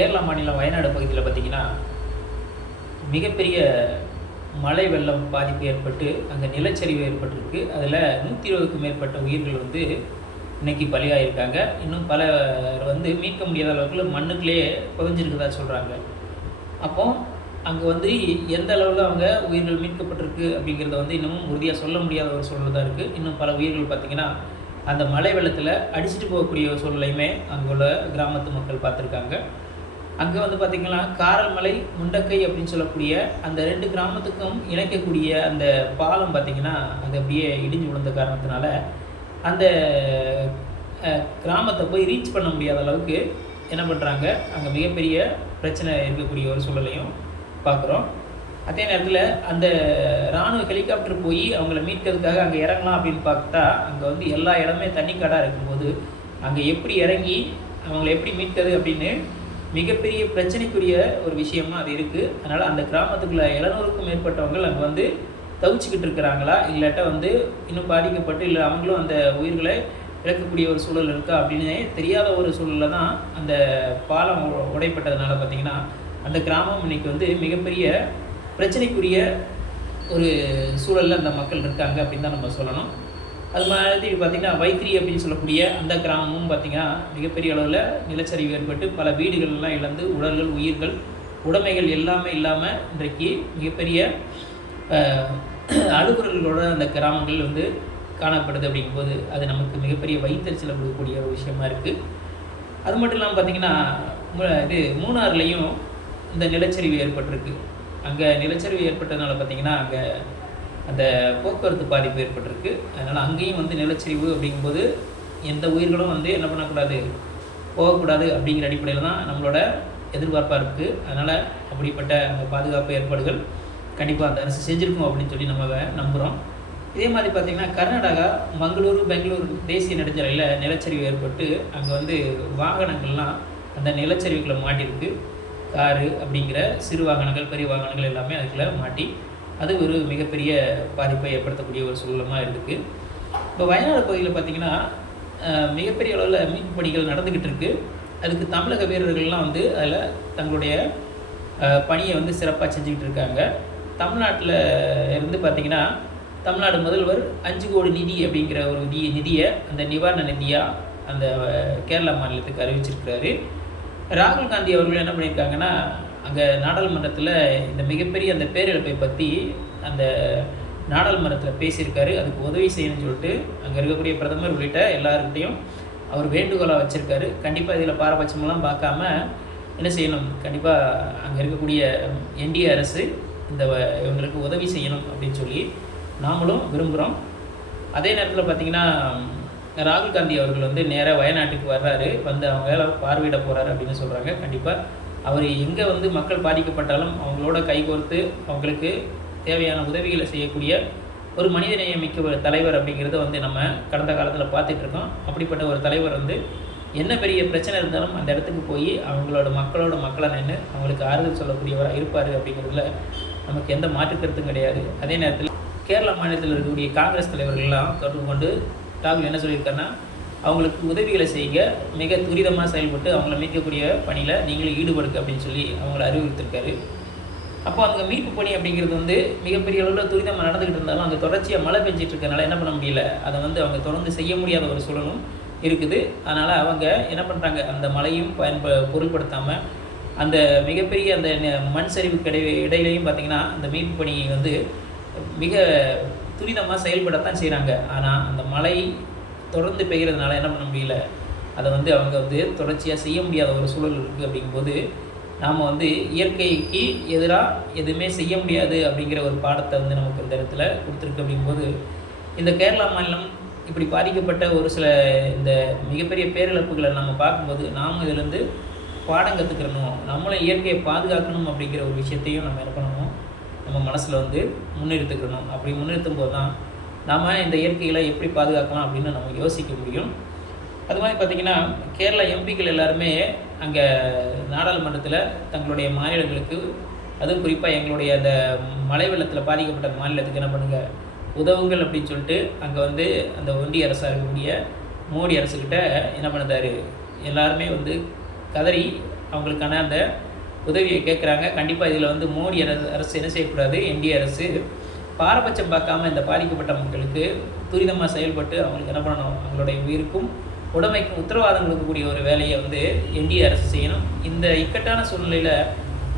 கேரளா மாநிலம் வயநாடு பகுதியில் பார்த்திங்கன்னா மிகப்பெரிய மழை வெள்ளம் பாதிப்பு ஏற்பட்டு அங்கே நிலச்சரிவு ஏற்பட்டிருக்கு. அதில் நூற்றி இருபதுக்கும் மேற்பட்ட உயிர்கள் வந்து இன்னைக்கு பலியாயிருக்காங்க. இன்னும் பல வந்து மீட்க முடியாத அளவுக்கு மண்ணுக்குள்ளேயே புதஞ்சிருக்கிறதா சொல்கிறாங்க அப்போ அங்கே வந்து எந்த அளவில் அவங்க உயிர்கள் மீட்கப்பட்டிருக்கு அப்படிங்கிறத வந்து இன்னமும் உறுதியாக சொல்ல முடியாத ஒரு சூழல் தான் இருக்குது இன்னும் பல உயிர்கள் பார்த்திங்கன்னா அந்த மழை வெள்ளத்தில் அடிச்சிட்டு போகக்கூடிய சூழ்நிலையுமே அங்குள்ள கிராமத்து மக்கள் பார்த்துருக்காங்க. அங்கே வந்து பார்த்திங்கன்னா காரல்மலை முண்டக்கை அப்படின்னு சொல்லக்கூடிய அந்த ரெண்டு கிராமத்துக்கும் இணைக்கக்கூடிய அந்த பாலம் பார்த்திங்கன்னா அது அப்படியே இடிஞ்சு விழுந்த காரணத்தினால அந்த கிராமத்தை போய் ரீச் பண்ண முடியாத அளவுக்கு என்ன பண்ணுறாங்க அங்கே மிகப்பெரிய பிரச்சனை இருக்கக்கூடிய ஒரு சூழலையும் பார்க்குறோம் அதே நேரத்தில் அந்த இராணுவ ஹெலிகாப்டர் போய் அவங்கள மீட்கிறதுக்காக அங்கே இறங்கலாம் அப்படின்னு பார்த்தா அங்கே வந்து எல்லா இடமே தண்ணிக்காடாக இருக்கும்போது அங்கே எப்படி இறங்கி அவங்கள எப்படி மீட்கிறது அப்படின்னு மிகப்பெரிய பிரச்சனைக்குரிய ஒரு விஷயமா அது இருக்குது அதனால் அந்த கிராமத்துக்குள்ள எழுநூறுக்கும் மேற்பட்டவங்க அங்கே வந்து தவிச்சுக்கிட்டு இருக்கிறாங்களா? இல்லாட்டா வந்து இன்னும் பாதிக்கப்பட்டு இல்லை அவங்களும் அந்த உயிர்களை இழக்கக்கூடிய ஒரு சூழல் இருக்கா? அப்படின்னு தெரியாத ஒரு சூழலில் தான் அந்த பாலம் உடைப்பட்டதுனால பார்த்தீங்கன்னா அந்த கிராமம் இன்னைக்கு வந்து மிகப்பெரிய பிரச்சனைக்குரிய ஒரு சூழலில் அந்த மக்கள் இருக்காங்க அப்படின்னு தான் நம்ம சொல்லணும். அது மாதிரி பார்த்திங்கன்னா வைத்திரி அப்படின்னு சொல்லக்கூடிய அந்த கிராமமும் பார்த்திங்கன்னா மிகப்பெரிய அளவில் நிலச்சரிவு ஏற்பட்டு பல வீடுகள்லாம் இழந்து உடல்கள் உயிர்கள் உடைமைகள் எல்லாமே இல்லாமல் இன்றைக்கு மிகப்பெரிய அலுவலர்களோட அழுகுறல்களோட அந்த கிராமங்கள் வந்து காணப்படுது அப்படிங்கும்போது அது நமக்கு மிகப்பெரிய வைத்தறிச்சலை கொடுக்கக்கூடிய ஒரு விஷயமா இருக்குது அது மட்டும் இல்லாமல் பார்த்தீங்கன்னா இது மூணாறுலேயும் இந்த நிலச்சரிவு ஏற்பட்டிருக்கு. அங்கே நிலச்சரிவு ஏற்பட்டதுனால பார்த்தீங்கன்னா அங்கே அந்த போக்குவரத்து பாதிப்பு ஏற்பட்டிருக்கு. அதனால் அங்கேயும் வந்து நிலச்சரிவு அப்படிங்கும்போது எந்த உயிர்களும் வந்து என்ன பண்ணக்கூடாது போகக்கூடாது அப்படிங்கிற அடிப்படையில் தான் நம்மளோட எதிர்பார்ப்பாக இருக்குது அதனால் அப்படிப்பட்ட அந்த பாதுகாப்பு ஏற்பாடுகள் கண்டிப்பாக அந்த அரசு செஞ்சுருக்கும் அப்படின்னு சொல்லி நம்ம நம்புகிறோம் இதே மாதிரி பார்த்திங்கன்னா கர்நாடகா மங்களூரு பெங்களூரு தேசிய நெடுஞ்சாலையில் நிலச்சரிவு ஏற்பட்டு அங்கே வந்து வாகனங்கள்லாம் அந்த நிலச்சரிவுகளை மாட்டியிருக்கு காரு அப்படிங்கிற சிறு வாகனங்கள் பெரிய வாகனங்கள் எல்லாமே அதுக்குள்ளே மாட்டி அது ஒரு மிகப்பெரிய பாதிப்பை ஏற்படுத்தக்கூடிய ஒரு சூழலமாக இருக்குது இப்போ வயநாடு பகுதியில் பார்த்திங்கன்னா மிகப்பெரிய அளவில் மீட்பு பணிகள் நடந்துக்கிட்டு இருக்கு. அதுக்கு தமிழக வீரர்கள்லாம் வந்து அதில் தங்களுடைய பணியை வந்து சிறப்பாக செஞ்சுக்கிட்டு இருக்காங்க. தமிழ்நாட்டில் இருந்து பார்த்திங்கன்னா தமிழ்நாடு முதல்வர் அஞ்சு கோடி நிதி அப்படிங்கிற ஒரு நிதி நிதியை அந்த நிவாரண நிதியாக அந்த கேரளா மாநிலத்துக்கு அறிவிச்சிருக்கிறாரு. ராகுல் காந்தி அவர்கள் என்ன பண்ணியிருக்காங்கன்னா அங்கே நாடாளுமன்றத்தில் இந்த மிகப்பெரிய அந்த பேரிழப்பை பற்றி அந்த நாடாளுமன்றத்தில் பேசியிருக்காரு. அதுக்கு உதவி செய்யணும்னு சொல்லிட்டு அங்கே இருக்கக்கூடிய பிரதமர் உள்ளிட்ட எல்லாருக்கிட்டையும் அவர் வேண்டுகோளாக வச்சுருக்காரு. கண்டிப்பாக இதில் பாரபட்சமெல்லாம் பார்க்காம என்ன செய்யணும்? கண்டிப்பாக அங்கே இருக்கக்கூடிய என்டிஏ அரசு இந்த வ- இவங்களுக்கு உதவி செய்யணும் அப்படின்னு சொல்லி நாமளும் விரும்புகிறோம் அதே நேரத்தில் பார்த்தீங்கன்னா ராகுல் காந்தி அவர்கள் வந்து நேராக வயநாட்டுக்கு வர்றாரு. வந்து அவங்க பார்வையிட போகிறாரு அப்படின்னு சொல்கிறாங்க கண்டிப்பாக அவர் எங்கே வந்து மக்கள் பாதிக்கப்பட்டாலும் அவங்களோட கைகோர்த்து அவங்களுக்கு தேவையான உதவிகளை செய்யக்கூடிய ஒரு மனிதநேயமிக்க ஒரு தலைவர் அப்படிங்கிறத வந்து நம்ம கடந்த காலத்தில் பார்த்துட்ருக்கோம் அப்படிப்பட்ட ஒரு தலைவர் வந்து என்ன பெரிய பிரச்சனை இருந்தாலும் அந்த இடத்துக்கு போய் அவங்களோட மக்களோட மக்களை நின்று அவங்களுக்கு ஆறுதல் சொல்லக்கூடியவராக இருப்பார் அப்படிங்கிறதுல நமக்கு எந்த மாற்றுக்கருத்தும் கிடையாது. அதே நேரத்தில் கேரள மாநிலத்தில் இருக்கக்கூடிய காங்கிரஸ் தலைவர்கள்லாம் தொடர்பு கொண்டு ராகுல் என்ன சொல்லியிருக்காருன்னா அவங்களுக்கு உதவிகளை செய்யுங்க. மிக துரிதமாக செயல்பட்டு அவங்கள மீட்கக்கூடிய பணியில் நீங்களும் ஈடுபடுங்க அப்படின்னு சொல்லி அவங்கள அறிவுறுத்திருக்காரு. அப்போ அங்கே மீட்பு பணி அப்படிங்கிறது வந்து மிகப்பெரிய அளவில் துரிதமாக நடந்துக்கிட்டு இருந்தாலும் அங்கே தொடர்ச்சியாக மழை பெஞ்சிட்டு இருக்கனால என்ன பண்ண முடியல? அதை வந்து அவங்க தொடர்ந்து செய்ய முடியாத ஒரு சூழலும் இருக்குது. அதனால் அவங்க என்ன பண்ணுறாங்க அந்த மழையும் பயன்ப பொருட்படுத்தாமல் அந்த மிகப்பெரிய அந்த மண் சரிவு இடை இடையிலையும் பார்த்திங்கன்னா அந்த மீட்பு பணியை வந்து மிக துரிதமாக செயல்படத்தான் செய்கிறாங்க ஆனால் அந்த மழை தொடர்ந்து பெய்கிறதுனால என்ன பண்ண முடியல? அதை வந்து அவங்க வந்து தொடர்ச்சியாக செய்ய முடியாத ஒரு சூழல் இருக்குது அப்படிங்கும்போது நாம் வந்து இயற்கைக்கு எதிராக எதுவுமே செய்ய முடியாது அப்படிங்கிற ஒரு பாடத்தை வந்து நமக்கு இந்த இடத்துல கொடுத்துருக்கு அப்படிங்கும்போது இந்த கேரளா மாநிலம் இப்படி பாதிக்கப்பட்ட ஒரு சில இந்த மிகப்பெரிய பேரிழப்புகளை நம்ம பார்க்கும்போது நாம் இதிலேருந்து பாடம் கற்றுக்கிறணும் நம்மளும் இயற்கையை பாதுகாக்கணும் அப்படிங்கிற ஒரு விஷயத்தையும் நம்ம என்ன பண்ணணும்? நம்ம மனசில் வந்து முன்னிறுத்துக்கணும். அப்படி முன்னிறுத்தும் போது தான் நாம் இந்த இயற்கைகளை எப்படி பாதுகாக்கலாம் அப்படின்னு நம்ம யோசிக்க முடியும். அது மாதிரி பார்த்திங்கன்னா கேரளா எம்பிக்கள் எல்லாருமே அங்கே நாடாளுமன்றத்தில் தங்களுடைய மாநிலங்களுக்கு அதுவும் குறிப்பாக எங்களுடைய அந்த மழை வெள்ளத்தில் பாதிக்கப்பட்ட மாநிலத்துக்கு என்ன பண்ணுங்கள் உதவுங்கள் அப்படின்னு சொல்லிட்டு அங்கே வந்து அந்த ஒன்றிய அரசாக இருக்கக்கூடிய மோடி அரசுக்கிட்ட என்ன பண்ணுறாரு எல்லாருமே வந்து கதறி அவங்களுக்கான அந்த உதவியை கேட்குறாங்க கண்டிப்பாக இதில் வந்து மோடி அரசு அரசு என்ன செய்யக்கூடாது என்டிஏ அரசு பாரபட்சம் பார்க்காம இந்த பாதிக்கப்பட்ட மக்களுக்கு துரிதமாக செயல்பட்டு அவங்களுக்கு என்ன பண்ணணும்? அவங்களுடைய உயிருக்கும் உடமைக்கும் உத்தரவாதம் கொடுக்கக்கூடிய ஒரு வேலையை வந்து என்டிஏ அரசு செய்யணும். இந்த இக்கட்டான சூழ்நிலையில்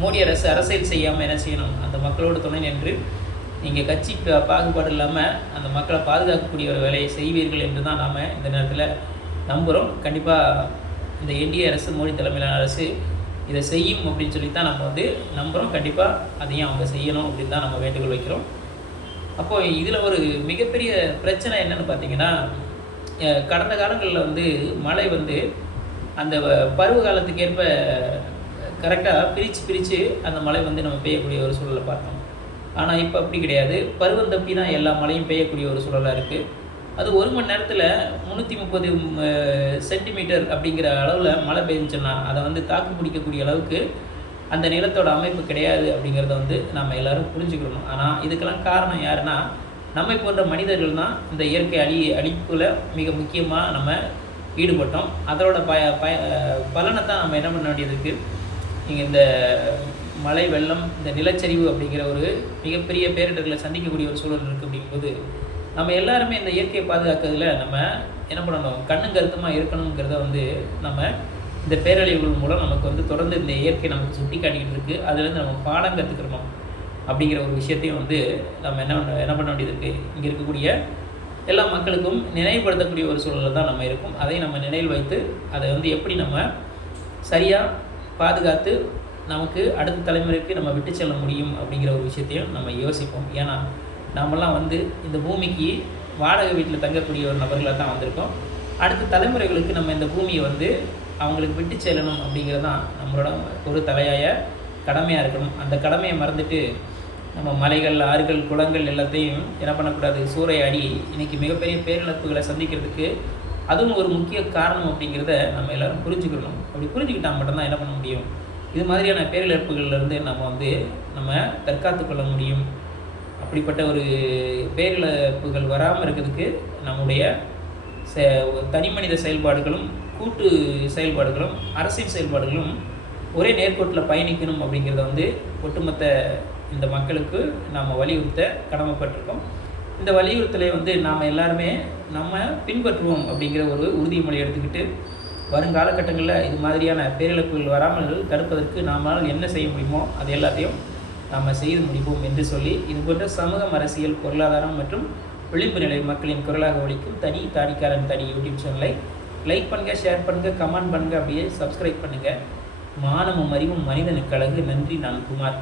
மோடி அரசு அரசியல் செய்யாமல் என்ன செய்யணும்? அந்த மக்களோடு துணை நின்று நீங்கள் கட்சி பாகுபாடு இல்லாமல் அந்த மக்களை பாதுகாக்கக்கூடிய ஒரு வேலையை செய்வீர்கள் என்று தான் நாம் இந்த நேரத்தில் நம்புகிறோம் கண்டிப்பாக இந்த என்டிஏ அரசு மோடி தலைமையிலான அரசு இதை செய்யும் அப்படின்னு சொல்லி தான் நம்ம வந்து நம்புகிறோம் கண்டிப்பாக அதையும் அவங்க செய்யணும் அப்படின்னு தான் நம்ம வேண்டுகோள் வைக்கிறோம். அப்போது இதில் ஒரு மிகப்பெரிய பிரச்சனை என்னன்னு பார்த்தீங்கன்னா கடந்த காலங்களில் வந்து மழை வந்து அந்த வ- பருவ காலத்துக்கு ஏற்ப கரெக்டாக பிரித்து பிரித்து அந்த மழை வந்து நம்ம பெய்யக்கூடிய ஒரு சூழலை பார்த்தோம். ஆனால் இப்போ அப்படி கிடையாது. பருவம் தப்பி தான் எல்லா மழையும் பெய்யக்கூடிய ஒரு சூழலாக இருக்குது அது ஒரு மணி நேரத்தில் முந்நூற்றி முப்பது சென்டிமீட்டர் அப்படிங்கிற அளவில் மழை பெய்ஞ்சுன்னா அதை வந்து தாக்கு பிடிக்கக்கூடிய அளவுக்கு அந்த நிலத்தோட அமைப்பு கிடையாது அப்படிங்கிறத வந்து நம்ம எல்லாரும் புரிஞ்சுக்கணும். ஆனால் இதுக்கெல்லாம் காரணம் யாருன்னா நம்மை போன்ற மனிதர்கள் தான் இந்த இயற்கை அழி அழிப்புல மிக முக்கியமாக நம்ம ஈடுபட்டோம். அதோட பய பய பலனை தான் நம்ம என்ன பண்ண வேண்டியது இருக்குது நீங்கள் இந்த மழை வெள்ளம் இந்த நிலச்சரிவு அப்படிங்கிற ஒரு மிகப்பெரிய பேரிடர்களை சந்திக்கக்கூடிய ஒரு சூழல் இருக்குது அப்படிங்கும்போது நம்ம எல்லாருமே இந்த இயற்கையை பாதுகாக்கிறதுல நம்ம என்ன பண்ணணும்? கண்ணும் கருத்துமாக இருக்கணுங்கிறத வந்து நம்ம இந்த பேரழிவுகள் மூலம் நமக்கு வந்து தொடர்ந்து இந்த இயற்கை நமக்கு சுட்டி காட்டிக்கிட்டு இருக்குது அதுலேருந்து நம்ம பாடம் கற்றுக்கிறணும் அப்படிங்கிற ஒரு விஷயத்தையும் வந்து நம்ம என்ன பண்ண என்ன பண்ண வேண்டியது இருக்குது இங்கே இருக்கக்கூடிய எல்லா மக்களுக்கும் நினைவுபடுத்தக்கூடிய ஒரு சூழலில் தான் நம்ம இருக்கும். அதை நம்ம நினைவில் வைத்து அதை வந்து எப்படி நம்ம சரியாக பாதுகாத்து நமக்கு அடுத்த தலைமுறைக்கு நம்ம விட்டு செல்ல முடியும் அப்படிங்கிற ஒரு விஷயத்தையும் நம்ம யோசிப்போம். ஏன்னா நாமெல்லாம் வந்து இந்த பூமிக்கு வாடகை வீட்டில் தங்கக்கூடிய ஒரு நபர்களாக தான் வந்திருக்கோம். அடுத்த தலைமுறைகளுக்கு நம்ம இந்த பூமியை வந்து அவங்களுக்கு விட்டு செல்லணும் அப்படிங்கிறது தான் நம்மளோட ஒரு தலையாய கடமையாக இருக்கணும். அந்த கடமையை மறந்துட்டு நம்ம மலைகள் ஆறுகள் குளங்கள் எல்லாத்தையும் என்ன பண்ணக்கூடாது? சூறையாடி இன்றைக்கி மிகப்பெரிய பேரிழப்புகளை சந்திக்கிறதுக்கு அதுவும் ஒரு முக்கிய காரணம் அப்படிங்கிறத நம்ம எல்லாரும் புரிஞ்சுக்கணும். அப்படி புரிஞ்சுக்கிட்டால் மட்டும்தான் என்ன பண்ண முடியும்? இது மாதிரியான பேரிழப்புகள்லேருந்து நம்ம வந்து நம்ம தற்காத்து கொள்ள முடியும். அப்படிப்பட்ட ஒரு பேரிழப்புகள் வராமல் இருக்கிறதுக்கு நம்முடைய செ தனி மனித செயல்பாடுகளும் கூட்டு செயல்பாடுகளும் அரசியல் செயல்பாடுகளும் ஒரே நேர்கோட்டில் பயணிக்கணும் அப்படிங்கிறத வந்து ஒட்டுமொத்த இந்த மக்களுக்கு நாம் வலியுறுத்த கடமைப்பட்டிருக்கோம். இந்த வலியுறுத்தலை வந்து நாம் எல்லாருமே நம்ம பின்பற்றுவோம் அப்படிங்கிற ஒரு உறுதிமொழி எடுத்துக்கிட்டு வருங்காலகட்டங்களில் இது மாதிரியான பேரிழப்புகள் வராமல் தடுப்பதற்கு நாமால் என்ன செய்ய முடியுமோ அது எல்லாத்தையும் நாம் செய்து முடிப்போம் என்று சொல்லி இது போன்ற சமூகம் அரசியல் பொருளாதாரம் மற்றும் விளிம்பு நிலை மக்களின் குரலாக ஒழிக்கும் தனி தாடிக்காரன் தனி யூடியூப் சேனலை லைக் பண்ணுங்கள் ஷேர் பண்ணுங்கள் கமெண்ட் பண்ணுங்கள் அப்படியே சப்ஸ்கிரைப் பண்ணுங்கள் மானமும் அறிவும் மனிதனுக்கு அழகு. நன்றி நான் குமார்.